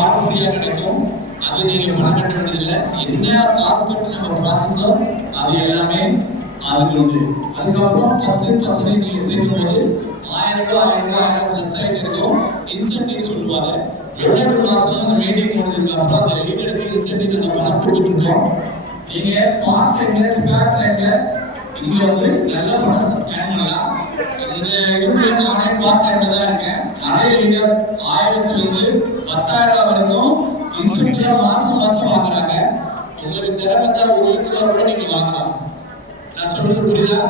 Card ஃப்ரீயாக கிடைக்கும். அது நீங்கள் பணம் கட்ட வேண்டியதில்லை. என்ன காசு கட்டி நம்ம ப்ராசஸோ அது எல்லாமே அது உண்டு. அதுக்கப்புறம் 10 நீங்கள் சேர்க்கும் போது 1000 ரூபாய் ப்ளஸ் ஆகிட்டு இருக்கும். இன்சென்டிவ் சொல்லுவாங்க. ஒவ்வொரு மாதமும் அந்த மீட்டிங் முடிஞ்சதுக்கு அப்புறம் அந்த லீடருக்கு இன்சென்டிவ் அந்த பணம் கொடுத்துட்டு இருக்கோம். நீங்கள் பார்ட் டைம்ல ஸ்பேர் டைம்ல இங்கே வந்து நல்ல பணம் ஸ்பெண்ட் பண்ணலாம். இந்த இதுக்குள்ள நானே பார்ட் டைம்ல தான் இருக்கேன். நிறைய லீடர் 1000லிருந்து 10,000 வரைக்கும் இன்சென்டிவ் மாசம் வாங்குறாங்க. உங்களுக்கு திறமை தான் 1 லட்சம் ரூபாய் கூட நீங்க வாங்கலாம். நான் சொல்றது புரியுதா?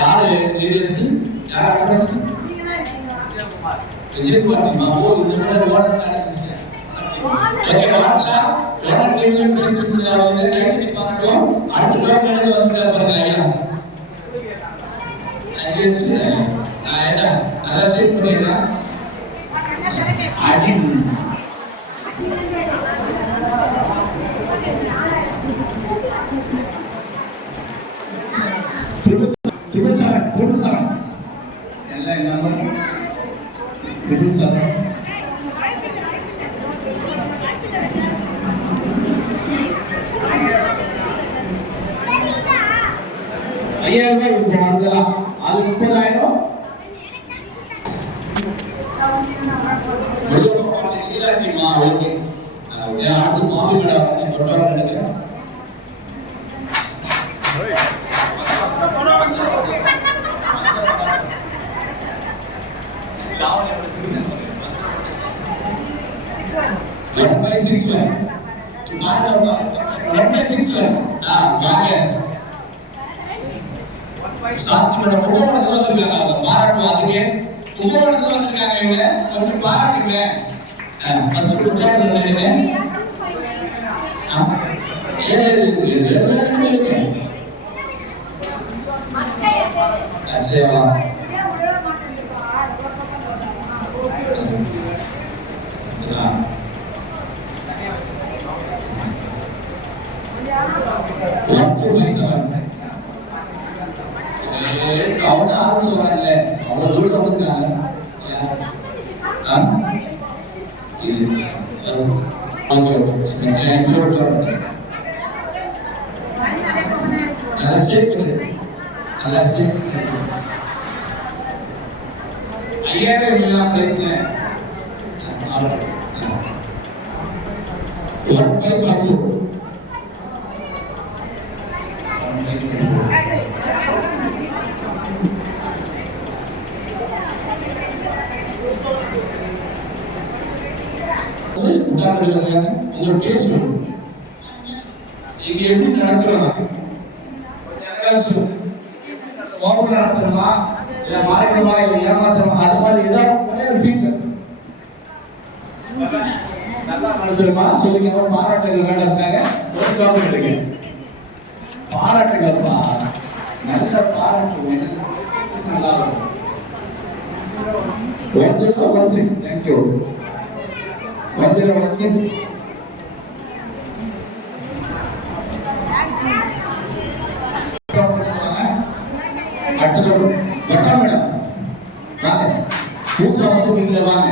யாரு லீடர்ஸ்? யார் அஃபரன்ஸ்? விஜயகுமார் டீமா? ஓ, இந்த மாதிரி ஓனர் அனாலிசிஸ். ஓகே, வாங்கலாம். ஓனர் டீம்ல பிரசிடென்ட் பண்ணி டைட்டில் டிபார்ட்மென்ட் அடுத்த டோர்னமென்ட்ல வந்துட்டாரு பாருங்க ஐயா. அங்கே வச்சிருக்கேன். நான் என்ன நல்லா ஷேப் பண்ணிட்டேன். அடி ட்ரிபிள் செவன் எல்லாம் நம்பர் ட்ரிபிள் செவன். ஐயாயிரம் இப்போ வாங்கலாம். அது 30,000. லீலாட்டிமா ஓகே. அடுத்து காபி கடை வரேன். தொட்டால நினைக்கிறேன். சாத்தியோட கும்பகோணத்துல வந்திருக்காங்க. அவங்க பாராட்டுவோம். அதுக்கு கும்பகோணத்துல வந்திருக்காங்க. இவங்க கொஞ்சம் பாராட்டுங்க. ஃபர்ஸ்ட் கும்பகோணம் நினைடுங்க. அச்சேவா அவங்க ஆரத்துல வராங்கல்ல, அவ்வளவு தூரத்தை வந்துருக்காங்க. ஐயாயிரம் எல்லாம் பேசுங்க. 1554 உங்க பேர் சொல்லுங்க. இங்க எப்படி நடத்துறோம்? ஓப்பன் நடத்துறோமா இல்ல மறைக்கிறோமா இல்ல ஏமாத்துறோமா? அது மாதிரி ஏதாவது ஒரே ஒரு ஃபீட்பேக். நல்லா நடத்துறோமா சொல்லுங்க. பாராட்டுகள் வேண்டாம்க்காக ஒரு காமெடி இருக்கு. பாராட்டுகள்ப்பா, நல்ல பாராட்டு நல்லா இருக்கும். 1016 தேங்க்யூ. 1016 அடுத்தது பக்கா மேடம் வாங்க. புதுசா வந்துருக்கீங்களா வாங்க.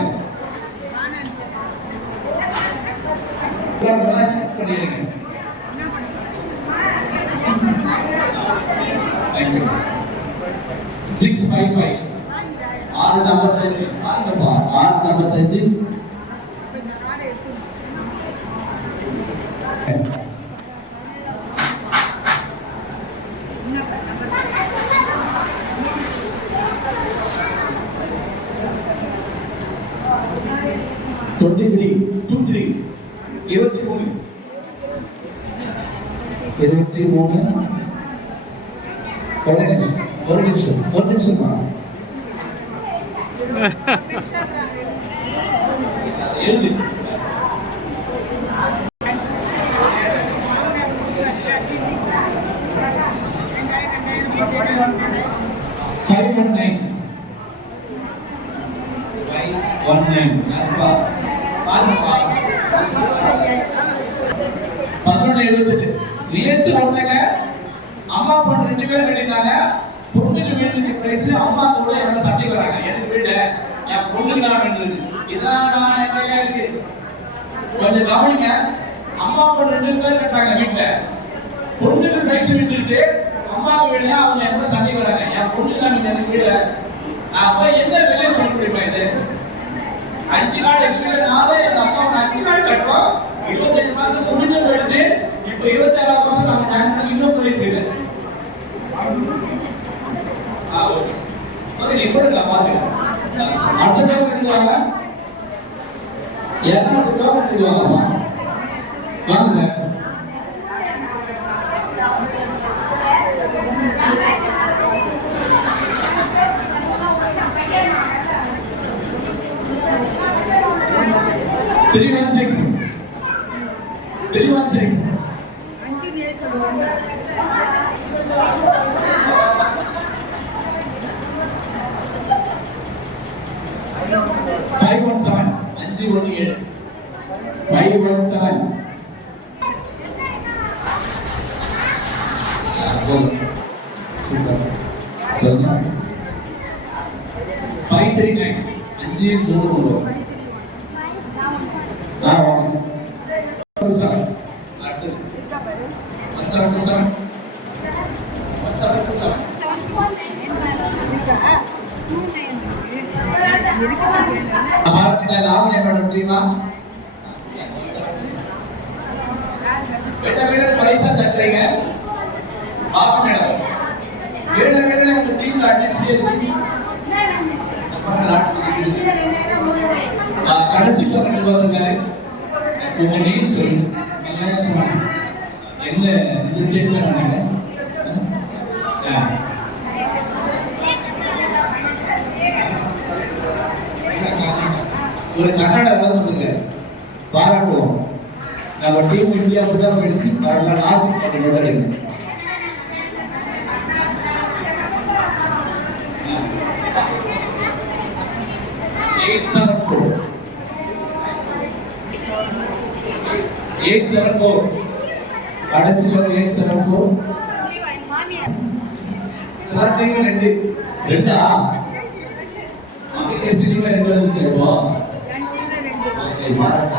பண்ணிடுங்க. தேங்க்யூ. 655 655 வாங்கப்பா. 655 23 23 ஒரு நிமிஷமா எழுது யாருப்பா பாருப்பா 11:28 நேத்து வந்தாங்க அம்மா பொண்ணு 2 பேரும் கட்டிட்டாங்க பொண்ணுக்கு விழுந்துச்சு பிரைஸ் அம்மா கூட என்ன சண்டை வராங்க எனக்கு வீடு என் பொண்ணுக்கு தான் வேண்டியது இதெல்லாம் நான் எங்க இருக்கு கொஞ்சம் கவனிங்க அம்மா பொண்ணு 2 பேரும் கட்டாங்க வீட்டுல பொண்ணுக்கு பிரைஸ் விழுந்துச்சு அம்மாவுக்கு வீடு அவங்க என்ன சண்டை வராங்க என் பொண்ணுக்கு தான் எனக்கு வீடு நான் போய் எந்த விலையை சொல்ல முடியுமா இது 5 கார்டு எங்க வீட்டுல 4 எங்க அக்காவுக்கு 5 கார்டு கட்டுறோம் 25 மாசம் முடிஞ்சு போயிடுச்சு இப்போ 27 மாசம் நம்ம ஜாயின் பண்ணி இன்னும் பிரைஸ் இல்லை ஓகே நீ கூட பாத்துக்கலாம் அடுத்த டோக்கன் எடுத்துவாங்க இரண்டாவது டோக்கன் எடுத்துவாங்கப்பா வாங்க சார் த்ரீ ஒன் சிக்ஸ் 517 539 539 பைசா தட்டுறீங்க பாப்பா மேடம் வேட அந்த டீம்ல அட்மினிஸ்ட்ரேட் கடைசி பக்கத்துல வந்திருக்காரு உங்க நேம் சொல்லுங்க என்ன இந்த ஸ்டேட் தான் ஒரு கன்னட வந்துங்க பாராட்டுவோம் நம்ம டீம் இந்தியா புத்தகம் படிச்சு வரலாம் லாஸ்ட் பண்ணோட 874 கடைசி 874 கரெக்டாக ரெண்டா அங்கே சினிமா 2 வந்துச்சு இப்போ ஓகே பாருங்க